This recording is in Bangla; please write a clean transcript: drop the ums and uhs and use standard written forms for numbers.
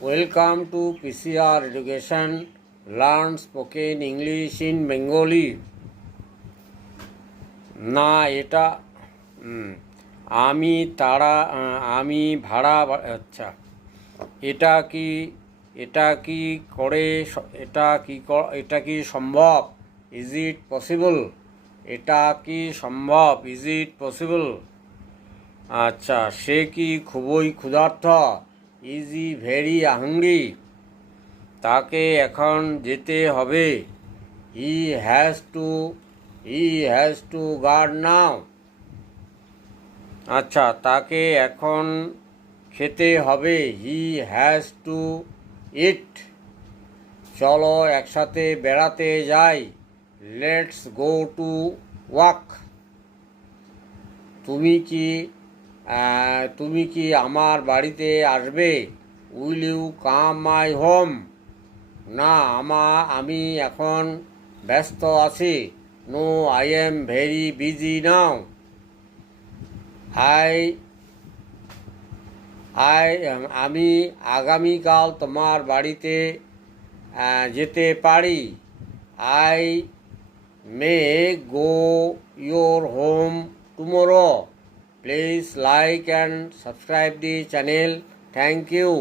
Welcome to PCR Education. Learn spoken English in Bengali. না এটা আমি আমি ভাড়া আচ্ছা এটা কি সম্ভব? Is it possible? এটা কি সম্ভব? Is it possible? আচ্ছা, সে কি খুবই ক্ষুধার্ত? Is he very hungry? তাকে এখন যেতে হবে। He has to guard now. আচ্ছা, তাকে এখন খেতে হবে। He has to eat. চলো একসাথে বেড়াতে যাই। Let's go to walk. তুমি কি আমার বাড়িতে আসবে? Will you come my home? না, আমি এখন ব্যস্ত আছি। No, I am very busy now. আমি আগামীকাল তোমার বাড়িতে যেতে পারি। I may go your home tomorrow. Please like and subscribe the channel. Thank you.